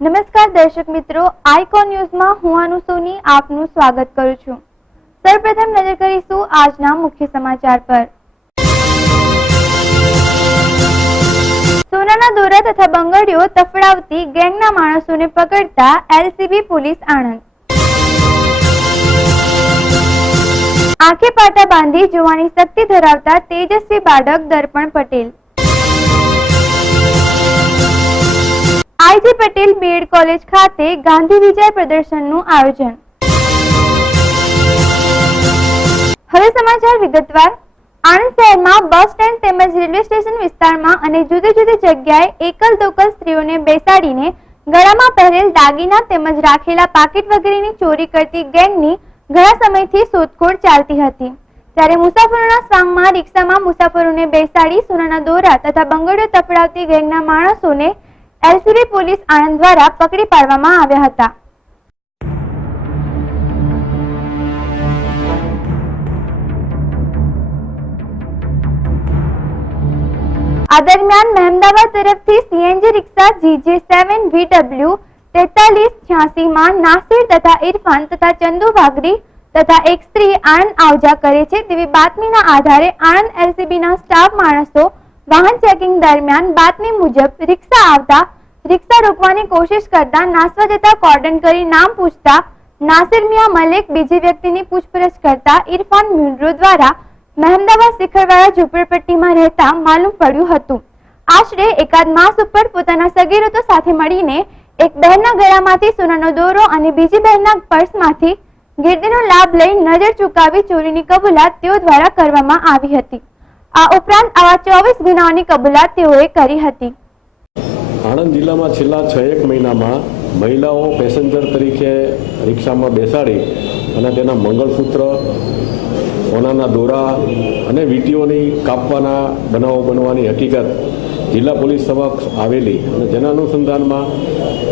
નમસ્કાર દર્શક મિત્રો, આઇકોન ન્યૂઝમાં હું અનુ સોની આપનું સ્વાગત કરું છું। સૌપ્રથમ નજર કરીશું આજના મુખ્ય સમાચાર પર। સોનાના દોરા તથા બંગડીઓ તફડાવતી ગેંગના માણસોને પકડતા એલસીબી પોલીસ આણંદ। આંખે પાટા બાંધી જોવાની શક્તિ ધરાવતા તેજસ્વી બાળક Darpan Patel. IG Patel BEd college ખાતે ગાંધી વિજય પ્રદર્શનનું આયોજન। હવે સમાચાર વિગતવાર। આણંદ શહેરમાં બસ સ્ટેન્ડ તેમજ રેલવે સ્ટેશન વિસ્તારમાં અને જુદી જુદી જગ્યાએ એકલ દોકલ સ્ત્રીઓને બેસાડીને ગળામાં પહેરેલ દાગીના તેમજ રાખેલા પાકીટ વગેરેની ચોરી કરતી ગેંગની ઘણા સમયથી શોધખોળ ચાલતી હતી। ત્યારે મુસાફરોના સ્વાંગમાં રિક્ષામાં મુસાફરોને બેસાડી સોનાના દોરા તથા બંગડીઓ તફડાવતી ગેંગના માણસોને એલસીબી પોલીસ આણંદ દ્વારા પકડી પાડવામાં આવ્યા હતા। આ દરમિયાન મહેમદાવાદ તરફથી સીએનજી રિક્ષા GJ7VW 4386 માં નાસિર તથા ઇરફાન તથા ચંદુ વાઘરી તથા એક સ્ત્રી આણંદ આવજા કરે છે તેવી બાતમીના આધારે આણંદ એલસીબીના સ્ટાફ માણસો વાહન ચેકિંગ દરમિયાન બાતમી મુજબ રિક્ષા આવતા રિક્ષા રોકવાની કોશિશ કરતા નાસવા જતા કોર્ડન કરી નામ પૂછતા નાસિર મિયા મલિક બીજી વ્યક્તિની પૂછપરછ કરતા ઇરફાન મ્યુનરો દ્વારા મહેમદાવાદ શિખરવાળા ઝૂંપડપટ્ટીમાં રહેતા માલુમ પડ્યું હતું। આશરે એકાદ માસ ઉપર પોતાના સગીરતો સાથે મળીને એક બહેનના ગળામાંથી સોનાનો દોરો અને બીજી બહેનના પર્સમાંથી ગીર્દીનો લાભ લઈ નજર ચૂકાવી ચોરીની કબૂલાત તેઓ દ્વારા કરવામાં આવી હતી। આ ઉપરાંત આવા 24 ગુનાઓની કબૂલાત તેઓએ કરી હતી। આણંદ જિલ્લામાં છેલ્લા 6-1 મહિનામાં મહિલાઓ પેસેન્જર તરીકે રિક્ષામાં બેસાડી અને તેના મંગળસૂત્ર, સોનાના દોરા અને વીંટીઓની કાપવાના બનાવો બનવાની હકીકત જિલ્લા પોલીસ સમક્ષ આવેલી અને જેના અનુસંધાનમાં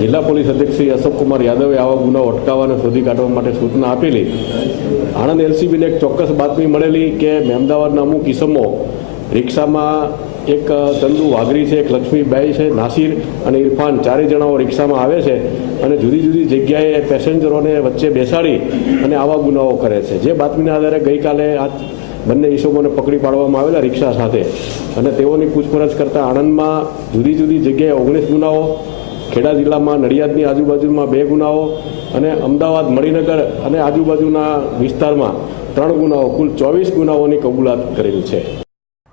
જિલ્લા પોલીસ અધિક્ષક શ્રી અશોકકુમાર યાદવે આવા ગુનાઓ અટકાવવા અને શોધી કાઢવા માટે સૂચના આપેલી। આણંદ એલસીબીને એક ચોક્કસ બાતમી મળેલી કે મહેમદાવાદના અમુક ઇસમો રિક્ષામાં એક ચંદુ વાઘરી છે, એક લક્ષ્મીબાઈ છે, નાસિર અને ઇરફાન ચારેય જણાઓ રિક્ષામાં આવે છે અને જુદી જુદી જગ્યાએ પેસેન્જરોને વચ્ચે બેસાડી અને આવા ગુનાઓ કરે છે। જે બાતમીના આધારે ગઈકાલે આ બંને ઇસમોને પકડી પાડવામાં આવેલા રિક્ષા સાથે અને તેઓની પૂછપરછ કરતાં આણંદમાં જુદી જુદી જગ્યાએ 19 ગુનાઓ, ખેડા જિલ્લામાં નડિયાદની આજુબાજુમાં 2 ગુનાઓ અને અમદાવાદ મણિનગર અને આજુબાજુના વિસ્તારમાં 3 ગુનાઓ, કુલ 24 ગુનાઓની કબૂલાત કરેલ છે।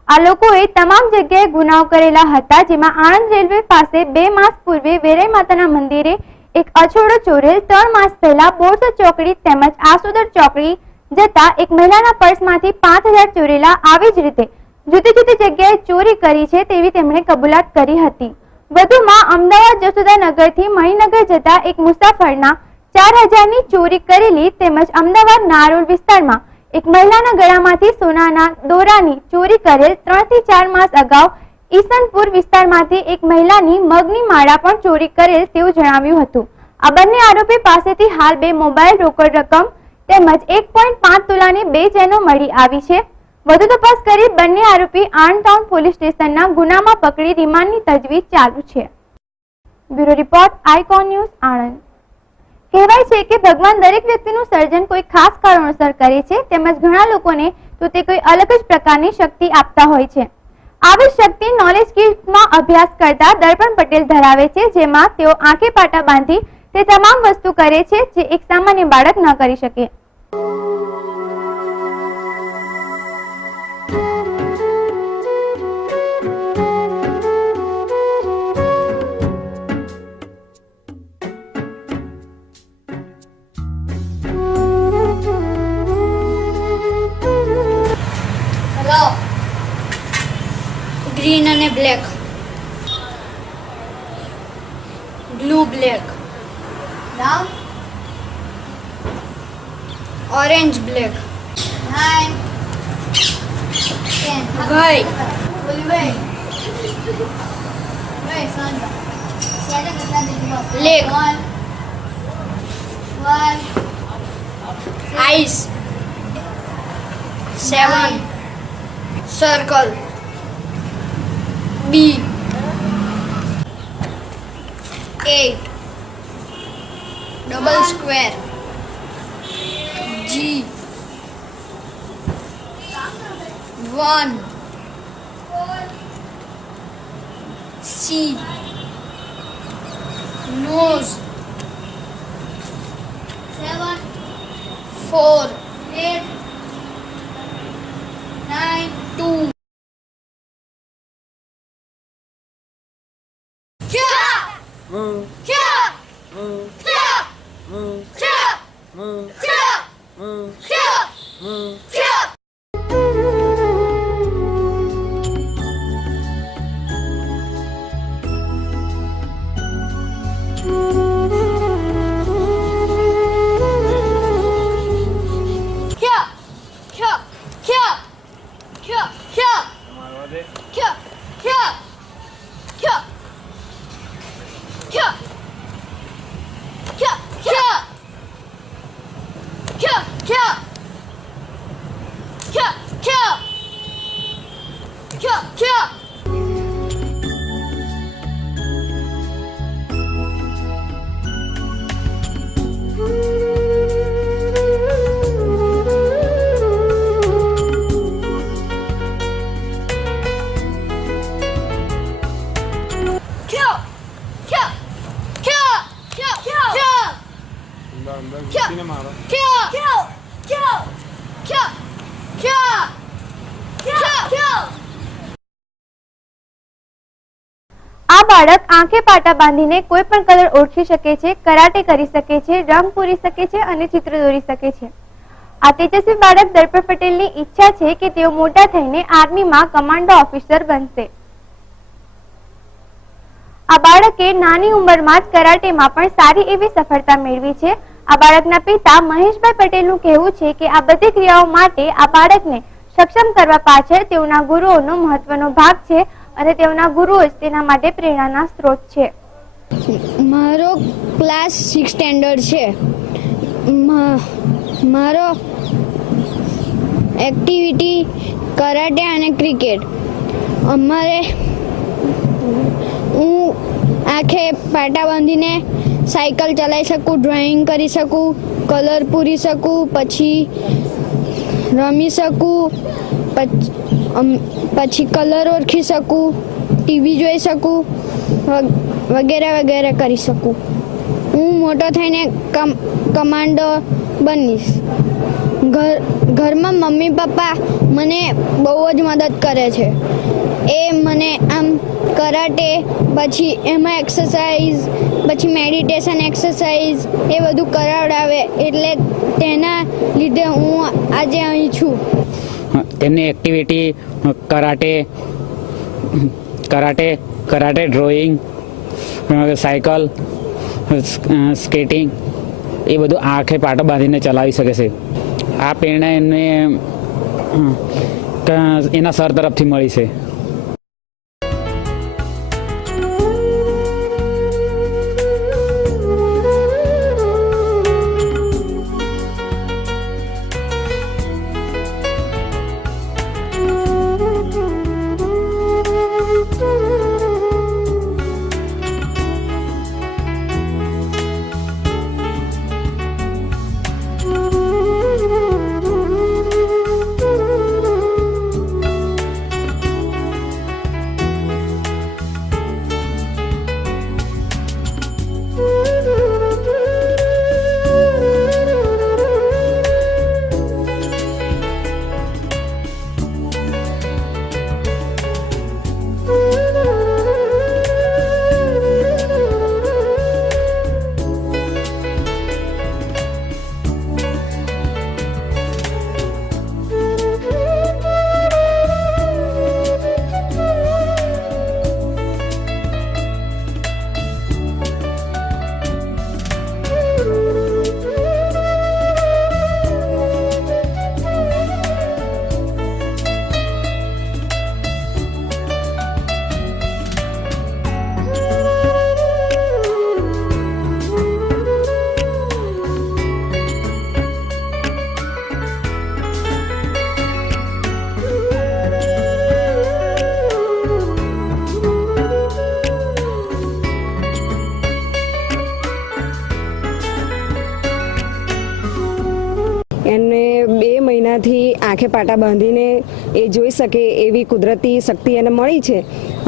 આ લોકોએ તમામ જગ્યાએ ગુનાઓ કરેલા હતા, જેમાં આણંદ રેલવે પાસે 2 માસ પૂર્વે વેરાઈ માતાના મંદિરે એક અછોડો ચોરેલ, 3 માસ પહેલા બોરસદ ચોકડી તેમજ આસોદર ચોકડી જતા એક મહિલાના પર્સમાંથી 5000 ચોરેલા, આવી જ રીતે જુદી જુદી જગ્યાએ ચોરી કરી છે તેવી તેમણે કબૂલાત કરી હતી। વધુમાં અમદાવાદ જસોદાનગરથી મણિનગર જતા એક મુસાફરના 4000ની ચોરી કરેલી તેમજ અમદાવાદ નારોલ વિસ્તારમાં એક મહિલાના ગળામાંથી સોનાના દોરાની ચોરી કરેલ, 3 થી 4 માસ અગાઉ ઈસનપુર વિસ્તારમાંથી એક મહિલાની મગની માળા પણ ચોરી કરેલ તેવું જણાવ્યું હતું। આ બંને આરોપી પાસેથી હાલ 2 મોબાઈલ, રોકડ રકમ તેમજ 1.5 તોલાની 2 ચેનો મળી આવી છે। વધુ તપાસ કરી બંને આરોપી આણંદ ટાઉન પોલીસ સ્ટેશનના ગુનામાં પકડી રિમાન્ડની તજવીજ ચાલુ છે। Bureau report, Icon news, Anand. કહેવાય છે કે ભગવાન દરેક વ્યક્તિનું સર્જન કોઈ ખાસ કારણોસર કરે છે, તેમજ ઘણા લોકોને તો તે કોઈ અલગ જ પ્રકારની શક્તિ આપતા હોય છે। આવી શક્તિ નોલેજ કિટમાં અભ્યાસ કરતા દર્પણ પટેલ ધરાવે છે, જેમાં તેઓ આંખે પાટા બાંધી તે તમામ વસ્તુ કરે છે જે એક સામાન્ય બાળક ન કરી શકે। ग्रीन અને black, blue black, Brown, orange black, 9, 10. white, Wait. Wait, Sandra. Leg. 1, 1, ice. 7. Circle. B. 8. Double square. G. 1. C. Nose. 7, 4. 8, 9, 2. આ બાળક આંખે પાટા બાંધીને કોઈ પણ કલર ઓળખી શકે છે, કરાટે કરી શકે છે, રંગ પૂરી શકે છે અને ચિત્ર દોરી શકે છે. આ તેજસ્વી બાળક દર્પણ પટેલની ઈચ્છા છે કે તેઓ મોટા થઈને આર્મીમાં કમાન્ડો ઓફિસર બનશે. આ બાળકે નાની ઉંમરમાં જ કરાટેમાં પણ સારી એવી સફળતા મેળવી છે. આ બાળકના પિતા મહેશભાઈ પટેલનું કહેવું છે કે આ બધી ક્રિયાઓ માટે આ બાળકને સક્ષમ કરવા પાછળ તેઓના ગુરુઓનો મહત્વનો ભાગ છે અને તેઓના ગુરુઓ જ તેના માટે પ્રેરણાના સ્ત્રોત છે. મારો ક્લાસ 6 સ્ટેન્ડર્ડ છે. મારો એક્ટિવિટી કરાટે અને ક્રિકેટ. અમારે હું આંખે પાટા બાંધીને સાયકલ ચલાવી શકું, ડ્રોઈંગ કરી શકું, કલર પૂરી શકું, પછી રમી શકું, પછી કલર ઓળખી શકું, ટીવી જોઈ શકું, વગેરે વગેરે કરી શકું. હું મોટો થઈને કમાન્ડો બનીશ. ઘરમાં મમ્મી પપ્પા મને બહુ જ મદદ કરે છે. એ મને આમ કરાટે, પછી એમાં એક્સરસાઇઝ, પછી મેડિટેશન એક્સરસાઇઝ એ બધું કરાવડાવે, એટલે તેના લીધે હું આજે અહીં છું. તેમની activity karate, drawing, cycle, skating એ બધું આંખે પાટો બાંધીને ચલાવી શકે છે. આ પ્રેરણા એમને એના સર તરફથી મળી છે. એને 2 મહિનાથી આંખે પાટા બાંધીને એ જોઈ શકે એવી કુદરતી શક્તિ એને મળી છે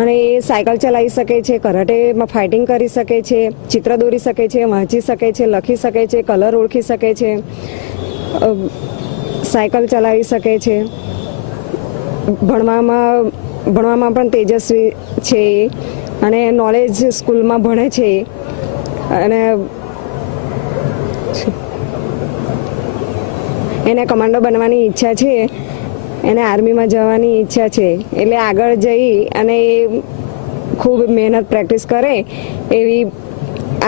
અને એ સાયકલ ચલાવી શકે છે, કરાટેમાં ફાઇટિંગ કરી શકે છે, ચિત્ર દોરી શકે છે, વાંચી શકે છે, લખી શકે છે, કલર ઓળખી શકે છે, સાયકલ ચલાવી શકે છે, ભણવામાં પણ તેજસ્વી છે અને નોલેજ સ્કૂલમાં ભણે છે અને એને કમાન્ડો બનવાની ઈચ્છા છે, એને આર્મીમાં જવાની ઈચ્છા છે. એટલે આગળ જઈ અને એ ખૂબ મહેનત પ્રેક્ટિસ કરે એવી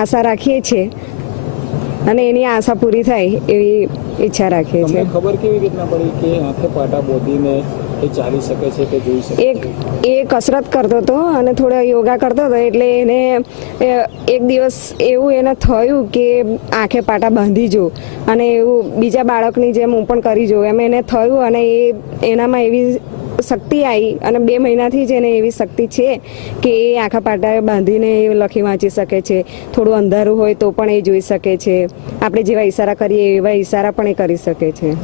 આશા રાખીએ છીએ અને એની આશા પૂરી થાય એવી ઈચ્છા રાખીએ છીએ. ખબર કેવી રીતના પડી કે આંખે પાટા બોધીને એ ચાલી શકે છે કે જોઈ શકે? એ કસરત કરતો હતો અને થોડા યોગા કરતો હતો એટલે એને એક દિવસ એવું એને થયું કે આંખે પાટા બાંધી જો અને એવું બીજા બાળકની જેમ હું પણ કરી જોઉં એમ એને થયું અને એનામાં એવી શક્તિ આવી અને 2 મહિનાથી જ એને એવી શક્તિ છે કે એ આંખા પાટા બાંધીને એ લખી વાંચી શકે છે. થોડું અંધારું હોય તો પણ એ જોઈ શકે છે. આપણે જેવા ઈશારા કરીએ એવા ઈશારા પણ એ કરી શકે છે.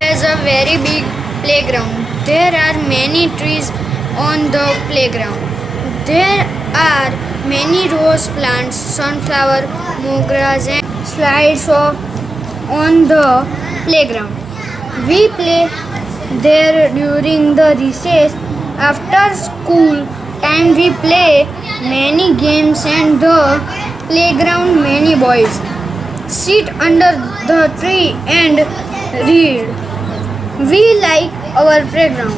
There's a very big playground. There are many trees on the playground. There are many rose plants, sunflower, mograss and slides on the playground. We play there during the recess. After school time we play many games and the playground many boys sit under the tree and read. We like our playground.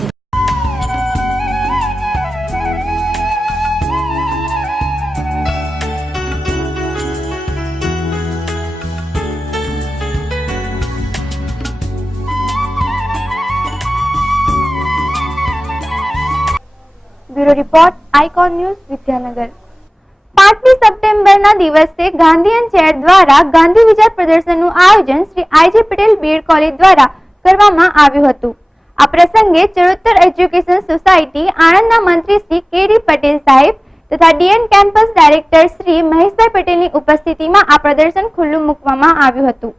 Bureau report Icon news Vidyanagar. 5મી સપ્ટેમ્બરના દિવસે Gandhian chair દ્વારા ગાંધી વિચાર પ્રદર્શનનું આયોજન Shri IG Patel BEd college દ્વારા કરવામાં આવ્યું હતું. આ પ્રસંગે ચરોતર એજ્યુકેશન સોસાયટી આણંદના મંત્રી શ્રી કેડી પટેલ સાહેબ તથા ડીએન કેમ્પસ ડાયરેક્ટર શ્રી મહેશભાઈ પટેલની ઉપસ્થિતિમાં આ પ્રદર્શન ખુલ્લું મૂકવામાં આવ્યું હતું.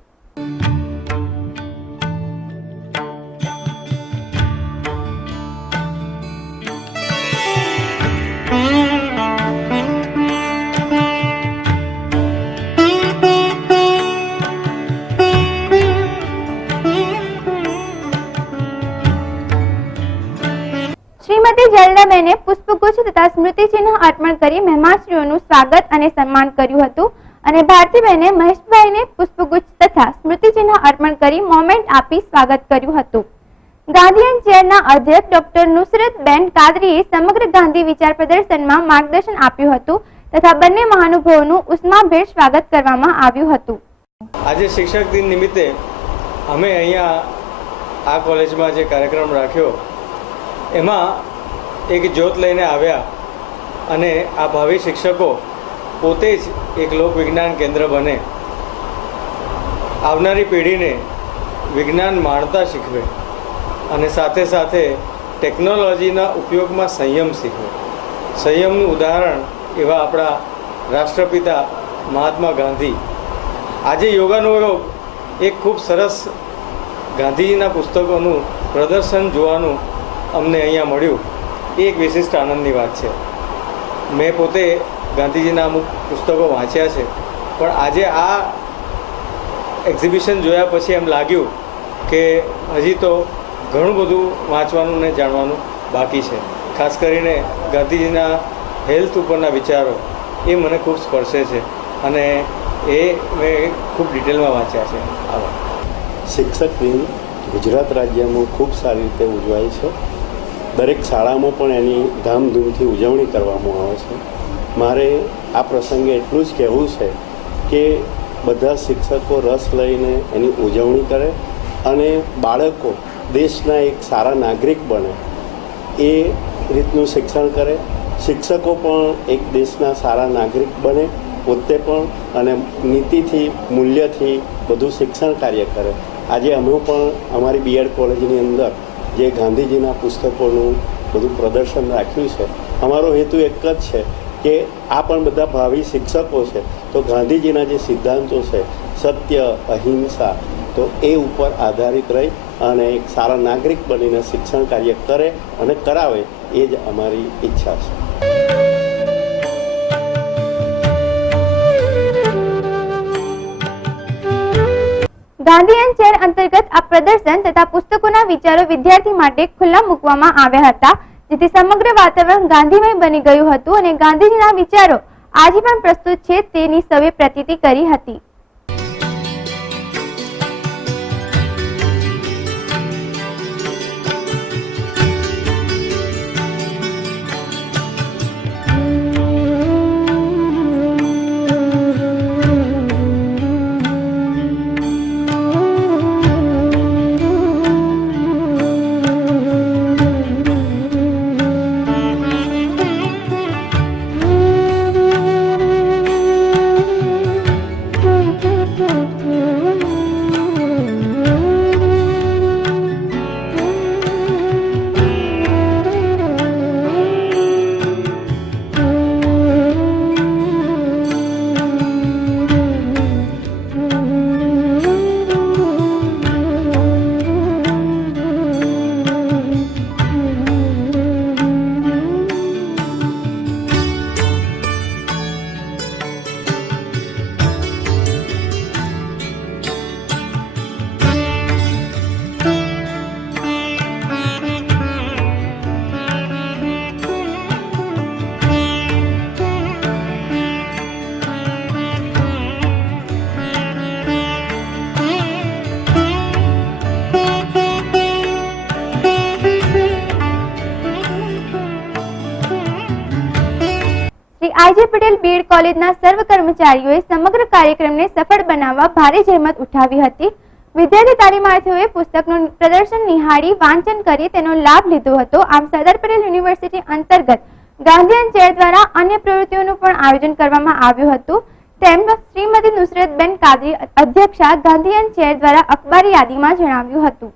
શ્રીમતી જલદાબેને પુષ્પગુચ્છ તથા સ્મૃતિચિહ્ન અર્પણ કરી મહેમાનશ્રીઓનું સ્વાગત અને સન્માન કર્યું હતું અને ભારતીબેને મહેશભાઈને પુષ્પગુચ્છ તથા સ્મૃતિચિહ્ન અર્પણ કરી મોમેન્ટ આપી સ્વાગત કર્યું હતું. ગાંધીયન ચેરના અધ્યક્ષ ડોક્ટર નુસરતબેન કાદરીએ સમગ્ર ગાંધી વિચાર પ્રદર્શનમાં માર્ગદર્શન આપ્યું હતું તથા બંને મહાનુભાવોનું ઉષ્માભેર સ્વાગત કરવામાં આવ્યું હતું. આજે શિક્ષક દિન નિમિત્તે અમે અહીંયા આ કોલેજમાં જે કાર્યક્રમ રાખ્યો એમાં એક જ્યોત લઈને આવ્યા અને આ ભાવિ શિક્ષકો પોતે જ એક લોક વિજ્ઞાન કેન્દ્ર બને, આવનારી પેઢીને વિજ્ઞાન માણતા શીખવે અને સાથે સાથે ટેકનોલોજીના ઉપયોગમાં સંયમ શીખવે. સંયમનું ઉદાહરણ એવા આપણા રાષ્ટ્રપિતા મહાત્મા ગાંધી. આજે યોગાનો યોગ એક ખૂબ સરસ ગાંધીજીના પુસ્તકોનું પ્રદર્શન જોવાનું અમને અહીંયા મળ્યું એ એક વિશિષ્ટ આનંદની વાત છે. મેં પોતે ગાંધીજીના અમુક પુસ્તકો વાંચ્યા છે, પણ આજે આ એક્ઝિબિશન જોયા પછી એમ લાગ્યું કે હજી તો ઘણું બધું વાંચવાનું ને જાણવાનું બાકી છે. ખાસ કરીને ગાંધીજીના હેલ્થ ઉપરના વિચારો એ મને ખૂબ સ્પર્શે છે અને એ મેં ખૂબ ડિટેલમાં વાંચ્યા છે. આવા શિક્ષક દિન ગુજરાત રાજ્યમાં ખૂબ સારી રીતે ઉજવાય છે. દરેક શાળામાં પણ એની ધામધૂમથી ઉજવણી કરવામાં આવે છે. મારે આ પ્રસંગે એટલું જ કહેવું છે કે બધા શિક્ષકો રસ લઈને એની ઉજવણી કરે અને બાળકો દેશના એક સારા નાગરિક બને એ રીતનું શિક્ષણ કરે. શિક્ષકો પણ એક દેશના સારા નાગરિક બને પોતે પણ અને નીતિથી મૂલ્યથી બધું શિક્ષણ કાર્ય કરે. આજે અમે પણ અમારી બીએડ કોલેજની અંદર જે ગાંધીજીના પુસ્તકોનું બધું પ્રદર્શન રાખ્યું છે, અમારો હેતુ એક જ છે કે આ પણ બધા ભાવિ શિક્ષકો છે તો ગાંધીજીના જે સિદ્ધાંતો છે સત્ય, અહિંસા, તો એ ઉપર આધારિત રહી અને એક સારા નાગરિક બનીને શિક્ષણ કાર્ય કરે અને કરાવે એ જ અમારી ઈચ્છા છે. ગાંધીયન ચેર અંતર્ગત આ પ્રદર્શન તથા પુસ્તકોના વિચારો વિદ્યાર્થી માટે ખુલ્લા મૂકવામાં આવ્યા હતા, જેથી સમગ્ર વાતાવરણ ગાંધીમય બની ગયું હતું અને ગાંધીજીના વિચારો આજે પણ પ્રસ્તુત છે તેની સૌએ પ્રતીતિ કરી હતી. આઈજે પટેલ બીએડ કોલેજના સર્વ કર્મચારીઓએ સમગ્ર કાર્યક્રમને સફળ બનાવવા ભારે જહેમત ઉઠાવી હતી. વિદ્યાર્થી તાલીમાર્થીઓએ પુસ્તકનું પ્રદર્શન નિહાળી વાંચન કરી તેનો લાભ લીધો હતો. આમ સરદાર પટેલ યુનિવર્સિટી અંતર્ગત ગાંધીયન ચેર દ્વારા અન્ય પ્રવૃત્તિઓનું પણ આયોજન કરવામાં આવ્યું હતું. તેમ શ્રીમતી નુસરતબેન કાદરી અધ્યક્ષા ગાંધીયન ચેર દ્વારા અખબારી યાદીમાં જણાવ્યું હતું.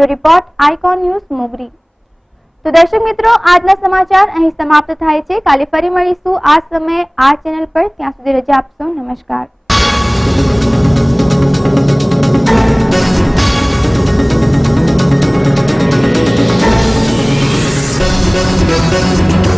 બ્યુરો રિપોર્ટ આઇકોન ન્યૂઝ મોગરી. તો દર્શક મિત્રો, આજના સમાચાર અહીં સમાપ્ત થાય છે. કાલે ફરી મળીશું આ સમયે આ ચેનલ પર. ત્યાં સુધી રજા આપશો. નમસ્કાર. Thank you.